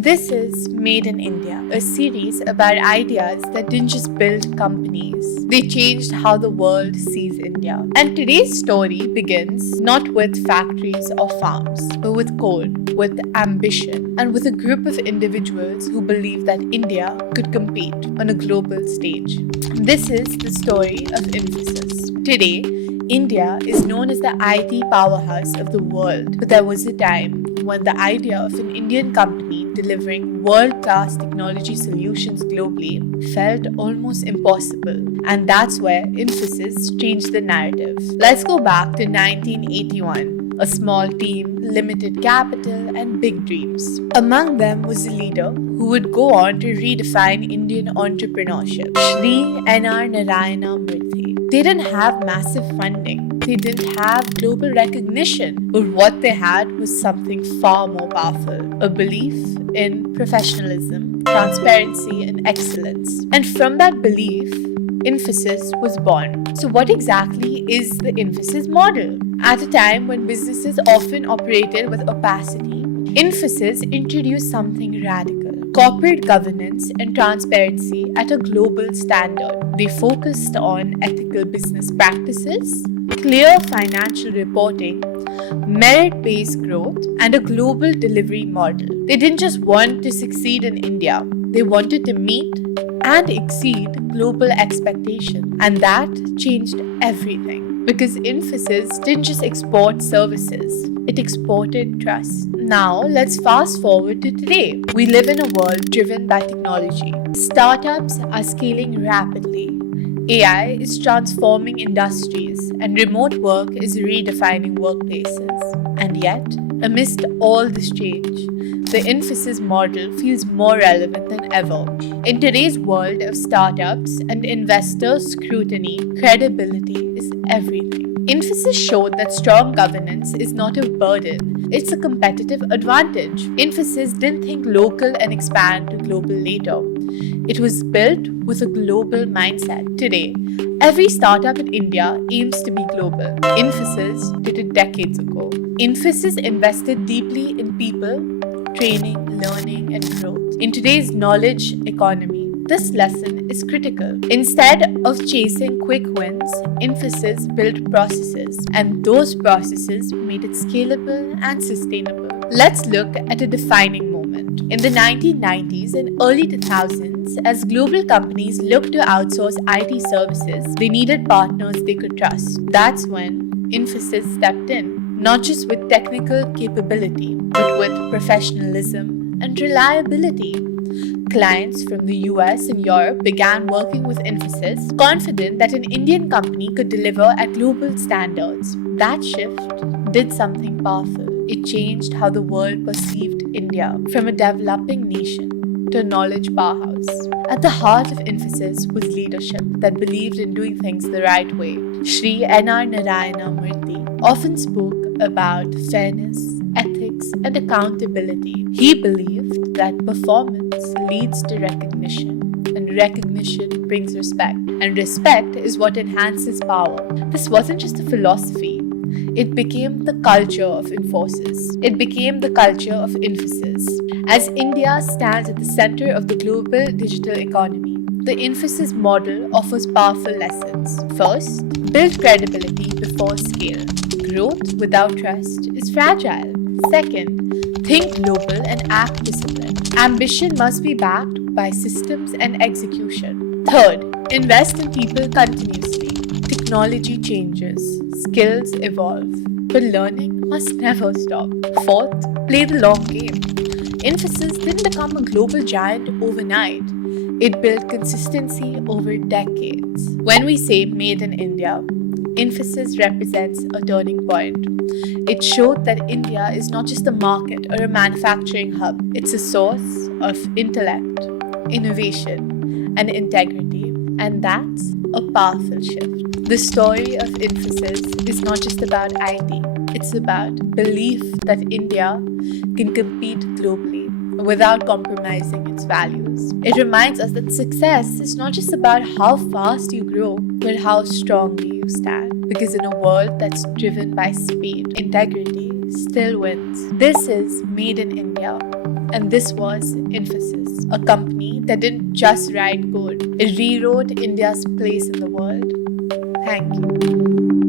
This is Made in India, a series about ideas that didn't just build companies, they changed how the world sees India. And today's story begins not with factories or farms, but with code, with ambition, and with a group of individuals who believe that India could compete on a global stage. This is the story of Infosys. Today, India is known as the IT powerhouse of the world, but there was a time when the idea of an Indian company delivering world-class technology solutions globally felt almost impossible. And that's where Infosys changed the narrative. Let's go back to 1981. A small team, limited capital, and big dreams. Among them was a leader who would go on to redefine Indian entrepreneurship, Shri N.R. Narayana Murthy. They didn't have massive funding. They didn't have global recognition. But what they had was something far more powerful, a belief in professionalism, transparency, and excellence. And from that belief, Infosys was born. So what exactly is the Infosys model? At a time when businesses often operated with opacity, Infosys introduced something radical: corporate governance and transparency at a global standard. They focused on ethical business practices, clear financial reporting, merit-based growth, and a global delivery model. They didn't just want to succeed in India, they wanted to meet and exceed global expectations. And that changed everything. Because Infosys didn't just export services, it exported trust. Now, let's fast forward to today. We live in a world driven by technology. Startups are scaling rapidly. AI is transforming industries, and remote work is redefining workplaces. And yet, amidst all this change, the Infosys model feels more relevant than ever. In today's world of startups and investor scrutiny, credibility is everything. Infosys showed that strong governance is not a burden, it's a competitive advantage. Infosys didn't think local and expand to global later. It was built with a global mindset. Today, every startup in India aims to be global. Infosys did it decades ago. Infosys invested deeply in people, training, learning, and growth. In today's knowledge economy, this lesson is critical. Instead of chasing quick wins, Infosys built processes, and those processes made it scalable and sustainable. Let's look at a defining moment. In the 1990s and early 2000s, as global companies looked to outsource IT services, they needed partners they could trust. That's when Infosys stepped in, not just with technical capability, but with professionalism and reliability. Clients from the US and Europe began working with Infosys, confident that an Indian company could deliver at global standards. That shift did something powerful. It changed how the world perceived India, from a developing nation to a knowledge powerhouse. At the heart of Infosys was leadership that believed in doing things the right way. Shri N.R. Narayana Murthy often spoke about fairness, ethics, and accountability. He believed that performance leads to recognition, and recognition brings respect. And respect is what enhances power. This wasn't just a philosophy, it became the culture of Infosys. It became the culture of Infosys. As India stands at the center of the global digital economy, the Infosys model offers powerful lessons. First, build credibility before scale. Growth without trust is fragile. Second, think global and act disciplined. Ambition must be backed by systems and execution. Third, invest in people continuously. Technology changes, skills evolve, but learning must never stop. Fourth, play the long game. Infosys didn't become a global giant overnight. It built consistency over decades. When we say Made in India, Infosys represents a turning point. It showed that India is not just a market or a manufacturing hub, it's a source of intellect, innovation, and integrity. And that's a powerful shift. The story of Infosys is not just about IT, it's about belief that India can compete globally without compromising its values. It reminds us that success is not just about how fast you grow, but how strongly you stand. Because in a world that's driven by speed, integrity still wins. This is Made in India. And this was Infosys, a company that didn't just write code, it rewrote India's place in the world. Thank you.